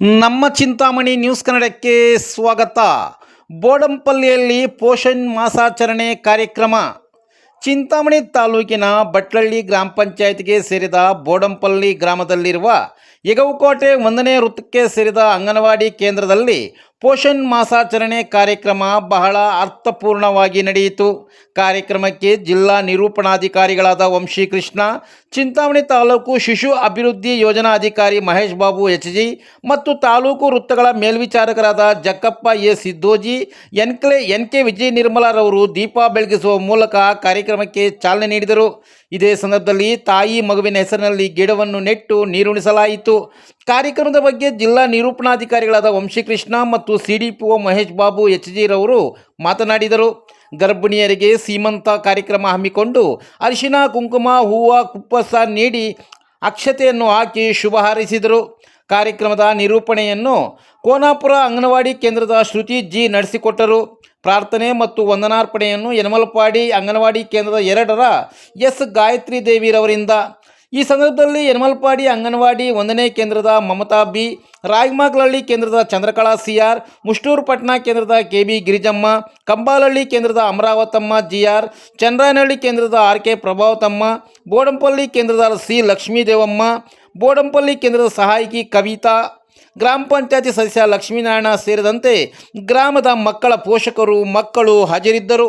ನಮ್ಮ ಚಿಂತಾಮಣಿ ನ್ಯೂಸ್ ಕನ್ನಡಕ್ಕೆ ಸ್ವಾಗತ. ಬೋಡಂಪಲ್ಲಿಯಲ್ಲಿ ಪೋಷಣ್ ಮಾಸಾಚರಣೆ ಕಾರ್ಯಕ್ರಮ. ಚಿಂತಾಮಣಿ ತಾಲೂಕಿನ ಬಟ್ಲಳ್ಳಿ ಗ್ರಾಮ ಪಂಚಾಯತ್ಗೆ ಸೇರಿದ ಬೋಡಂಪಲ್ಲಿ ಗ್ರಾಮದಲ್ಲಿರುವ ಯಗವಕೋಟೆ ಒಂದನೇ ವೃತ್ತಕ್ಕೆ ಸೇರಿದ ಅಂಗನವಾಡಿ ಕೇಂದ್ರದಲ್ಲಿ ಪೋಷಣ್ ಮಾಸಾಚರಣೆ ಕಾರ್ಯಕ್ರಮ ಬಹಳ ಅರ್ಥಪೂರ್ಣವಾಗಿ ನಡೆಯಿತು. ಕಾರ್ಯಕ್ರಮಕ್ಕೆ ಜಿಲ್ಲಾ ನಿರೂಪಣಾಧಿಕಾರಿಗಳಾದ ವಂಶೀಕೃಷ್ಣ, ಚಿಂತಾಮಣಿ ತಾಲೂಕು ಶಿಶು ಅಭಿವೃದ್ಧಿ ಯೋಜನಾ ಅಧಿಕಾರಿ ಮಹೇಶ್ ಬಾಬು ಎಚ್ ಜಿ ಮತ್ತು ತಾಲೂಕು ವೃತ್ತಗಳ ಮೇಲ್ವಿಚಾರಕರಾದ ಜಕ್ಕಪ್ಪ ಎ ಸಿದ್ದೋಜಿ, ಎನ್ಕ್ಲೆ ಎನ್ ಕೆ ವಿಜಯ ನಿರ್ಮಲಾರವರು ದೀಪ ಬೆಳಗಿಸುವ ಮೂಲಕ ಕಾರ್ಯಕ್ರಮಕ್ಕೆ ಚಾಲನೆ ನೀಡಿದರು. ಇದೇ ಸಂದರ್ಭದಲ್ಲಿ ತಾಯಿ ಮಗುವಿನ ಹೆಸರಿನಲ್ಲಿ ಗಿಡವನ್ನು ನೆಟ್ಟು ನೀರುಣಿಸಲಾಯಿತು. ಕಾರ್ಯಕ್ರಮದ ಬಗ್ಗೆ ಜಿಲ್ಲಾ ನಿರೂಪಣಾಧಿಕಾರಿಗಳಾದ ವಂಶಿಕೃಷ್ಣ ಮತ್ತು C D P Mahesh Babu H G ರವರು ಮಾತನಾಡಿದರು. ಗರ್ಭಿಣಿಯರಿಗೆ ಸೀಮಂತ ಕಾರ್ಯಕ್ರಮ ಹಮ್ಮಿಕೊಂಡು ಅರಿಶಿನ, ಕುಂಕುಮ, ಹೂವು, ಕುಪ್ಪಸ ನೀಡಿ ಅಕ್ಷತೆಯನ್ನು ಹಾಕಿ ಶುಭ ಹಾರೈಸಿದರು. ಕಾರ್ಯಕ್ರಮದ ನಿರೂಪಣೆಯನ್ನು ಕೋನಾಪುರ ಅಂಗನವಾಡಿ ಕೇಂದ್ರದ ಶ್ರುತಿ ಜಿ ನಡೆಸಿಕೊಟ್ಟರು. ಪ್ರಾರ್ಥನೆ ಮತ್ತು ವಂದನಾರ್ಪಣೆಯನ್ನು ಯನಮಲಪಾಡಿ ಅಂಗನವಾಡಿ ಕೇಂದ್ರದ ಎರಡರ ಎಸ್ ಗಾಯತ್ರಿ ದೇವಿರವರಿಂದ ಈ ಸಂದರ್ಭದಲ್ಲಿ ಯನಮಲ್ಪಾಡಿ ಅಂಗನವಾಡಿ ಒಂದನೇ ಕೇಂದ್ರದ ಮಮತಾ ಬಿ ರಾಯಮಾಗ್ಲಹಳ್ಳಿ ಕೇಂದ್ರದ ಚಂದ್ರಕಲಾ ಸಿ ಆರ್ ಮುಷ್ಟೂರು ಪಟ್ನಾ ಕೇಂದ್ರದ ಕೆ ಬಿ ಗಿರಿಜಮ್ಮ ಕಂಬಾಲಹಳ್ಳಿ ಕೇಂದ್ರದ ಅಮರಾವತಮ್ಮ ಜಿ ಆರ್ ಚಂದ್ರಾಯನಹಳ್ಳಿ ಕೇಂದ್ರದ ಆರ್ ಕೆ ಪ್ರಭಾವತಮ್ಮ, ಬೋಡಂಪಲ್ಲಿ ಕೇಂದ್ರದ ಸಿ ಲಕ್ಷ್ಮೀದೇವಮ್ಮ, ಬೋಡಂಪಲ್ಲಿ ಕೇಂದ್ರದ ಸಹಾಯಕಿ ಕವಿತಾ, ಗ್ರಾಮ ಪಂಚಾಯತಿ ಸದಸ್ಯ ಲಕ್ಷ್ಮೀನಾರಾಯಣ ಸೇರಿದಂತೆ ಗ್ರಾಮದ ಮಕ್ಕಳ ಪೋಷಕರು, ಮಕ್ಕಳು ಹಾಜರಿದ್ದರು.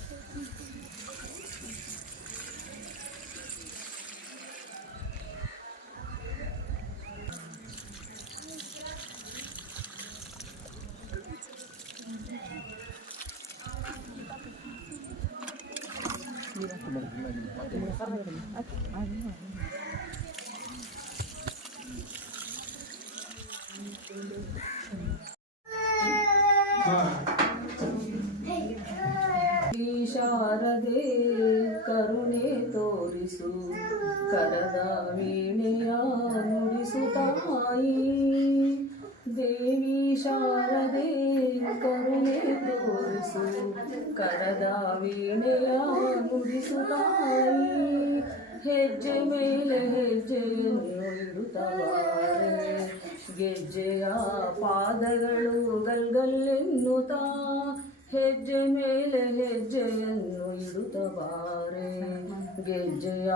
ಶಾರದೆ ಕರುಣೆ ತೋರಿಸು ಕರದ ವೀಣೆಯ ನುಡಿಸು ತಾಯಿ ದೇವಿ ಶಾರದೆ ಕರುಣೆ ತೋರಿಸು ಕರದ ವೀಣೆಯ ನುಡಿಸು ತಾಯಿ ಹೆಜ್ಜೆ ಮೇಲೆ ಹೆಜ್ಜೆಯನ್ನು ಇಡುತ್ತವಾರೆ ಗೆಜ್ಜೆಯ ಪಾದಗಳು ಗಲ್ಗಲ್ಲೆನ್ನುತ್ತಾ ಹೆಜ್ಜೆ ಮೇಲೆ ಹೆಜ್ಜೆಯನ್ನು ಇಡುತ್ತವಾರೆ. ಗೆಜ್ಜೆಯ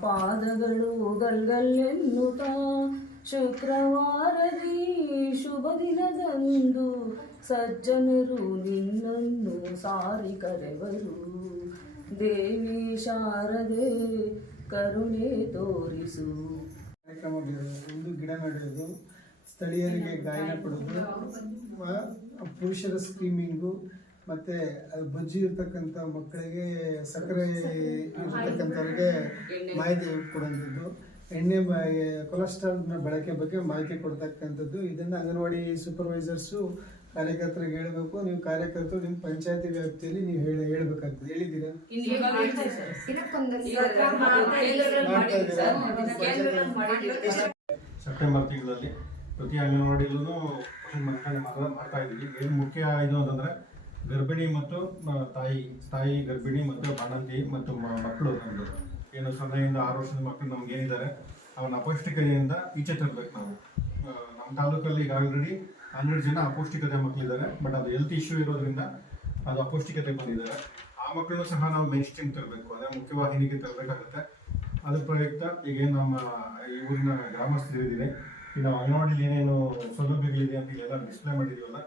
ಪಾದಗಳು ಗಲ್ಗಲ್ಲೆನ್ನುತ್ತಾ ಶುಕ್ರವಾರದಿ ಶುಭ ದಿನದಂದು ಸಜ್ಜನರು ನಿನ್ನನ್ನು ಸಾರಿ ಕರೆವರು. ದೇವಿ ಶಾರದೆ ಕರುಣೆ ತೋರಿಸು. ಕಾರ್ಯಕ್ರಮಗಳಿವೆ ಒಂದು ಗಿಡ ನಡೆಯೋದು ಸ್ಥಳೀಯರಿಗೆ ಗಾಯನ ಕೊಡೋದು ಪುರುಷರ ಸ್ಕ್ರೀಮಿಂಗು ಮತ್ತು ಅದು ಬಜ್ಜಿ ಇರ್ತಕ್ಕಂಥ ಮಕ್ಕಳಿಗೆ ಸಕ್ಕರೆ ಇರ್ತಕ್ಕಂಥವ್ರಿಗೆ ಮಾಹಿತಿ ಕೊಡುವಂಥದ್ದು ಎಣ್ಣೆ ಕೊಲೆಸ್ಟ್ರಾಲ್ನ ಬಳಕೆ ಬಗ್ಗೆ ಮಾಹಿತಿ ಕೊಡ್ತಕ್ಕಂಥದ್ದು. ಇದನ್ನು ಅಂಗನವಾಡಿ ಸೂಪರ್ವೈಸರ್ಸು ಕಾರ್ಯಕರ್ತರಿಗೆ ಹೇಳಬೇಕು. ನೀವು ಕಾರ್ಯಕರ್ತರು ನಿಮ್ಮ ಪಂಚಾಯತಿ ವ್ಯಾಪ್ತಿಯಲ್ಲಿ ನೀವು ಹೇಳಿ ಹೇಳ್ಬೇಕಾಗ್ತದೆ. ಹೇಳಿದ್ದೀರಾ? ಸೆಪ್ಟೆಂಬರ್ ತಿಂಗಳಲ್ಲಿ ಪ್ರತಿ ಅಂಗನವಾಡಿಲೂ ಪೋಷಣ್ ಮಾಡ್ತಾ ಇದ್ದೀವಿ. ಏನು ಮುಖ್ಯ ಇದು ಅಂತಂದರೆ ಗರ್ಭಿಣಿ ಮತ್ತು ತಾಯಿ ತಾಯಿ ಗರ್ಭಿಣಿ ಮತ್ತು ಬಾಣಂತಿ ಮತ್ತು ಮಕ್ಕಳು. ನಮ್ಮದು ಏನು ಸೊನ್ನೆಯಿಂದ ಆರು ವರ್ಷದ ಮಕ್ಕಳು ನಮ್ಗೆ ಏನಿದ್ದಾರೆ ಅವನ ಅಪೌಷ್ಟಿಕತೆಯಿಂದ ಈಚೆ ತರಬೇಕು ನಾವು. ನಮ್ಮ ತಾಲೂಕಲ್ಲಿ ಈಗ ಆಲ್ರೆಡಿ ಹನ್ನೆರಡು ಜನ ಅಪೌಷ್ಟಿಕತೆ ಮಕ್ಕಳಿದ್ದಾರೆ ಬಟ್ ಅದು ಹೆಲ್ತ್ ಇಶ್ಯೂ ಇರೋದ್ರಿಂದ ಅದು ಅಪೌಷ್ಟಿಕತೆ ಬಂದಿದ್ದಾರೆ. ಆ ಮಕ್ಕಳನ್ನು ಸಹ ನಾವು ಮೇನ್ ಸ್ಟ್ರೀಮ್ ತರಬೇಕು ಅಂದರೆ ಮುಖ್ಯವಾಹಿನಿಗೆ ತರಬೇಕಾಗುತ್ತೆ. ಅದ್ರ ಪ್ರಯುಕ್ತ ಈಗ ನಮ್ಮ ಈ ಊರಿನ ಗ್ರಾಮಸ್ಥರಿದೆ ಈಗ ನಾವು ಅಂಗನವಾಡಿಲಿ ಏನೇನು ಸೌಲಭ್ಯಗಳಿದೆ ಅಂತ ಎಲ್ಲ ಡಿಸ್ಪ್ಲೇ ಮಾಡಿದೀವಲ್ಲ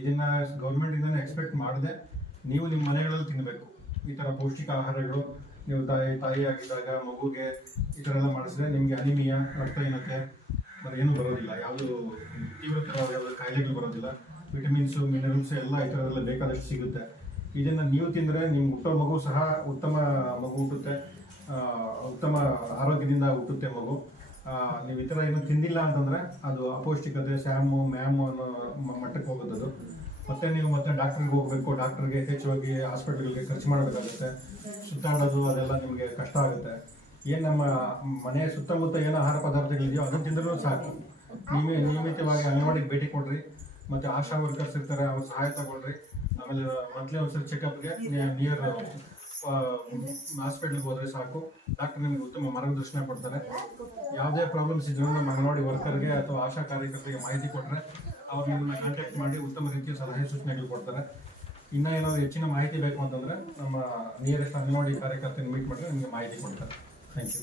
ಇದನ್ನ ಗೌರ್ಮೆಂಟಿಂದನೇ ಎಕ್ಸ್ಪೆಕ್ಟ್ ಮಾಡದೆ ನೀವು ನಿಮ್ಮ ಮನೆಗಳಲ್ಲಿ ತಿನ್ನಬೇಕು ಈ ಥರ ಪೌಷ್ಟಿಕ ಆಹಾರಗಳು ನೀವು ತಾಯಿ ತಾಯಿ ಆಗಿದ್ದಾಗ ಮಗುಗೆ ಈ ಥರ ಎಲ್ಲ ಮಾಡಿಸಿದ್ರೆ ನಿಮಗೆ ಅನಿಮಿಯಾ ರಕ್ತಹೀನತೆ ಮತ್ತೆ ಏನೂ ಬರೋದಿಲ್ಲ. ಯಾವುದು ತೀವ್ರತರವಾದ ಯಾವುದೇ ಕಾಯಿಲೆಗಳು ಬರೋದಿಲ್ಲ. ವಿಟಮಿನ್ಸು ಮಿನರಲ್ಸ್ ಎಲ್ಲ ಈ ಥರದೆಲ್ಲ ಬೇಕಾದಷ್ಟು ಸಿಗುತ್ತೆ. ಇದನ್ನು ನೀವು ತಿಂದರೆ ನಿಮ್ಮ ಹುಟ್ಟೋ ಮಗು ಸಹ ಉತ್ತಮ ಮಗು ಹುಟ್ಟುತ್ತೆ. ಉತ್ತಮ ಆರೋಗ್ಯದಿಂದ ಹುಟ್ಟುತ್ತೆ ಮಗು. ನೀವು ಈ ಥರ ಏನು ತಿಂದಿಲ್ಲ ಅಂತಂದರೆ ಅದು ಅಪೌಷ್ಟಿಕತೆ ಸ್ಯಾಮು ಮ್ಯಾಮು ಅನ್ನೋ ಮಟ್ಟಕ್ಕೆ ಹೋಗೋದದು. ಮತ್ತೆ ನೀವು ಮತ್ತೆ ಡಾಕ್ಟ್ರಿಗೆ ಹೋಗಬೇಕು ಡಾಕ್ಟ್ರಿಗೆ ಹೆಚ್ಚಾಗಿ ಹಾಸ್ಪಿಟಲ್ಗೆ ಖರ್ಚು ಮಾಡಬೇಕಾಗುತ್ತೆ. ಸುತ್ತಾಡೋದು ಅದೆಲ್ಲ ನಿಮಗೆ ಕಷ್ಟ ಆಗುತ್ತೆ. ಏನು ನಮ್ಮ ಮನೆಯ ಸುತ್ತಮುತ್ತ ಏನು ಆಹಾರ ಪದಾರ್ಥಗಳಿದೆಯೋ ಅದನ್ನು ತಿಂದ್ರೂ ಸಾಕು. ನೀವೇ ನಿಯಮಿತವಾಗಿ ಅಂಗನವಾಡಿಗೆ ಭೇಟಿ ಕೊಡ್ರಿ, ಮತ್ತು ಆಶಾ ವರ್ಕರ್ಸ್ ಇರ್ತಾರೆ, ಅವ್ರ ಸಹಾಯ ತಗೊಳ್ರಿ. ಆಮೇಲೆ ಮಂತ್ಲಿ ಒಂದ್ಸರಿ ಚೆಕಪ್ಗೆ ನಿಯರ್ ಹಾಸ್ಪಿಟ್ಲಿಗೆ ಹೋದರೆ ಸಾಕು. ಡಾಕ್ಟರ್ ನಿಮ್ಗೆ ಉತ್ತಮ ಮಾರ್ಗದರ್ಶನ ಕೊಡ್ತಾರೆ. ಪ್ರಾಬ್ಲಮ್ಸ್ ಇದ್ರೂ ನಮ್ಮ ಅಂಗನವಾಡಿ ವರ್ಕರ್ಗೆ ಅಥವಾ ಆಶಾ ಕಾರ್ಯಕರ್ತರಿಗೆ ಮಾಹಿತಿ ಕೊಟ್ಟರೆ ಅವ್ರು ನಿಮ್ಮನ್ನ ಕಾಂಟ್ಯಾಕ್ಟ್ ಮಾಡಿ ಉತ್ತಮ ರೀತಿಯ ಸಲಹೆ ಸೂಚನೆಗಳು ಕೊಡ್ತಾರೆ. ಇನ್ನೂ ಏನಾದರೂ ಹೆಚ್ಚಿನ ಮಾಹಿತಿ ಬೇಕು ಅಂತಂದರೆ ನಮ್ಮ ನಿಯರೆಸ್ಟ್ ಅಂಗನವಾಡಿ ಕಾರ್ಯಕರ್ತನ ಮೀಟ್ ಮಾಡಿದ್ರೆ ನಿಮಗೆ ಮಾಹಿತಿ ಕೊಡ್ತಾರೆ. Thank you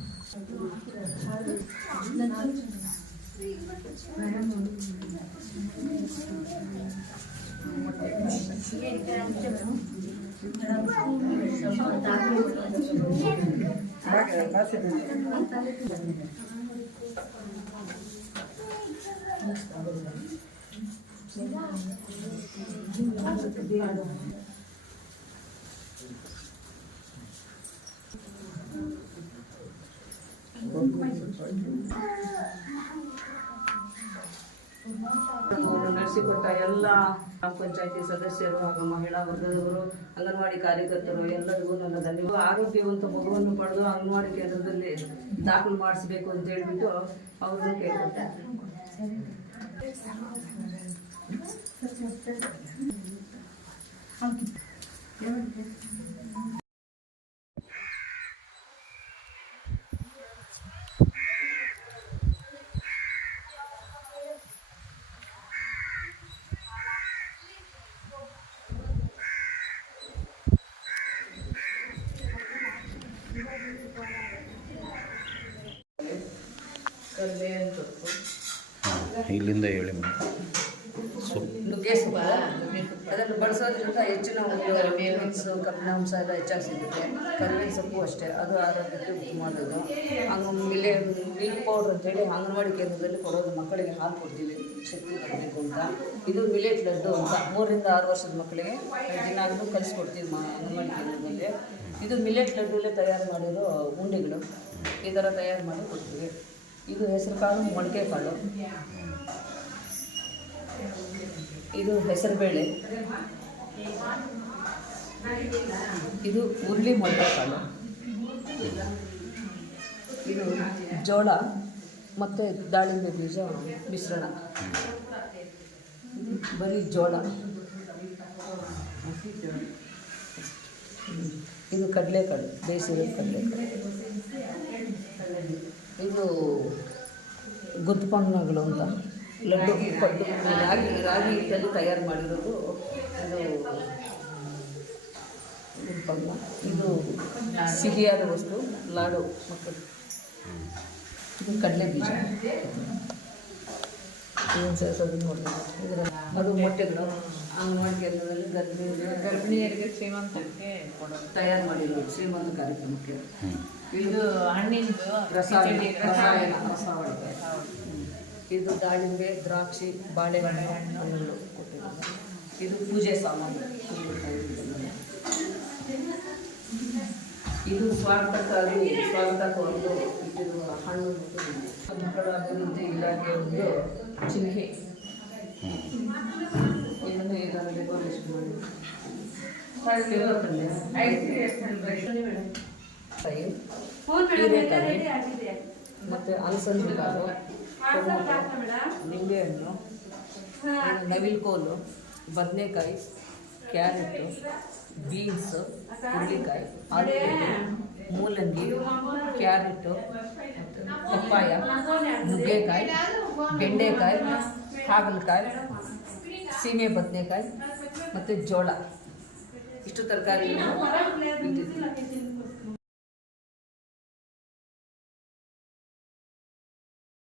Obrigada. ಎಲ್ಲ ಗ್ರಾಮ ಪಂಚಾಯತಿ ಸದಸ್ಯರು ಹಾಗೂ ಮಹಿಳಾ ವರ್ಗದವರು, ಅಂಗನವಾಡಿ ಕಾರ್ಯಕರ್ತರು ಎಲ್ಲರಿಗೂ ನನ್ನ ಧನ್ಯವಾದ. ಆರೋಗ್ಯವಂತ ಮಗುವನ್ನು ಪಡೆದು ಅಂಗನವಾಡಿ ಕೇಂದ್ರದಲ್ಲಿ ದಾಖಲು ಮಾಡಿಸಬೇಕು ಅಂತ ಹೇಳ್ಬಿಟ್ಟು ಅವ್ರನ್ನ ಕೇಳ್ಕೊಟ್ಟೆ ಸೊಪ್ಪು ಇಲ್ಲಿಂದ ಹೇಳಿ ನುಗ್ಗೆ ಸೊಪ್ಪು ಅದನ್ನು ಬಳಸೋದ್ರಿಂದ ಹೆಚ್ಚಿನ ಒಂದು ವಿಟಮಿನ್ಸ್ ಕಬ್ಬಿನಾಂಶ ಎಲ್ಲ ಹೆಚ್ಚಾಗಿ ಸಿಗುತ್ತೆ ಕರಿಬೇವಿನ ಸೊಪ್ಪು ಅಷ್ಟೇ, ಅದು ಆರೋಗ್ಯಕ್ಕೆ ಉತ್ತಮವಾದದ್ದು. ಹಂಗೆ ಮಿಲೆ ಮಿಲ್ಕ್ ಪೌಡ್ರ್ ಅಂತೇಳಿ ಅಂಗನವಾಡಿ ಕೇಂದ್ರದಲ್ಲಿ ಕೊಡೋದು ಮಕ್ಕಳಿಗೆ ಹಾಲು ಕೊಡ್ತೀವಿ, ಶಕ್ತಿ ಬರಬೇಕು ಅಂತ. ಇದು ಮಿಲೆಟ್ ಲಡ್ಡು ಅಂತ, ಮೂರರಿಂದ ಆರು ವರ್ಷದ ಮಕ್ಕಳಿಗೆ ದಿನಾಗಲೂ ಕಲಿಸ್ಕೊಡ್ತೀವಿ ಮ ಅಂಗನವಾಡಿ ಕೇಂದ್ರದಲ್ಲಿ. ಇದು ಮಿಲೆಟ್ ಲಡ್ಡುಲ್ಲೇ ತಯಾರು ಮಾಡಿರೋ ಉಂಡೆಗಳು. ಈ ಥರ ತಯಾರು ಮಾಡಿ ಕೊಡ್ತೀವಿ. ಇದು ಹೆಸರು ಕಾಳು, ಮೊಳಕೆ ಕಾಳು. ಇದು ಹೆಸರುಬೇಳೆ ಇದು ಹುರುಳಿ ಮೊಳಕೆ ಕಾಳು. ಇದು ಜೋಳ ಮತ್ತು ದಾಳಿಂಬೆ ಬೀಜ ಮಿಶ್ರಣ. ಬರೀ ಜೋಳ. ಇದು ಕಡಲೆಕಾಳು, ಬೇಸಿಗೆ ಕಡಲೆಕಾಳು. ಇದು ಗುದ್ಪನ್ನಗಳು ಅಂತ. ಲಡ್ಡು ಪಡ್ಡು ರಾಗಿ ರಾಗಿ ಹಿಟ್ಟಲ್ಲಿ ತಯಾರು ಮಾಡಿರೋದು ಇದು ಗುದ್ಪನ್ನ ಇದು ಸಿಹಿಯಾದ ವಸ್ತು ಲಾಡು ಮಕ್ಕಳು ಇದು ಕಡಲೆ ಬೀಜ. ಏನು ಸೇರಿಸೋದು ನೋಡಿ ಇದರ ಅದು ಮೊಟ್ಟೆಗಳು. ಅಂಗನವಾಡಿ ಕೇಂದ್ರದಲ್ಲಿ ಗರ್ಭಿಣಿ ಗರ್ಭಿಣಿಯರಿಗೆ ಶ್ರೀಮಂತಕ್ಕೆ ತಯಾರು ಮಾಡಿರೋದು ಶ್ರೀಮಂತ ಕಾರ್ಯಕ್ರಮಕ್ಕೆ. ಇದು ಹಣ್ಣಿಂದು ರಸಾಯನ ರಸಾಯನ ರಸಾವಳಿ ಇದು ದಾಳಿಂಬೆ ದ್ರಾಕ್ಷಿ ಬಾಳೆಹಣ್ಣು ಹಣ್ಣುಗಳು ಕೊಟ್ಟಿದ್ದಾರೆ. ಇದು ಪೂಜೆ ಸಾಮಾನು ಇದು ಸ್ವಾಗತಕ್ಕಾಗಿ ಸ್ವಾಗತ ಕೋರಲು ಇಟ್ಟಿರುವ ಹಣ್ಣು ಮತ್ತು ಮಕ್ಕಳ ಅಭಿವೃದ್ಧಿ ಇಲಾಖೆ ಒಂದು ಚಿಹ್ನೆ. ಇದನ್ನು ಇದನ್ನು ಡೆಕೋರೇಷನ್ ಮಾಡಿ ಹೀರೆಕಾಯಿ ಮತ್ತು ಅಲಸಂದಿ ಕಾಳು ನಿಂಬೆಹಣ್ಣು ನವಿಲುಕೋಲು ಬದನೆಕಾಯಿ ಕ್ಯಾರೆಟು ಬೀನ್ಸು ಹುರುಳಿಕಾಯಿ ಆಲೂಗಡ್ಡೆ ಮೂಲಂಗಿ ಕ್ಯಾರೆಟು ಪಪ್ಪಾಯ ನುಗ್ಗೆಕಾಯಿ ಬೆಂಡೆಕಾಯಿ ಹಾಗಲಕಾಯಿ ಸೀಮೆ ಬದನೆಕಾಯಿ ಮತ್ತು ಜೋಳ. ಇಷ್ಟು ತರಕಾರಿ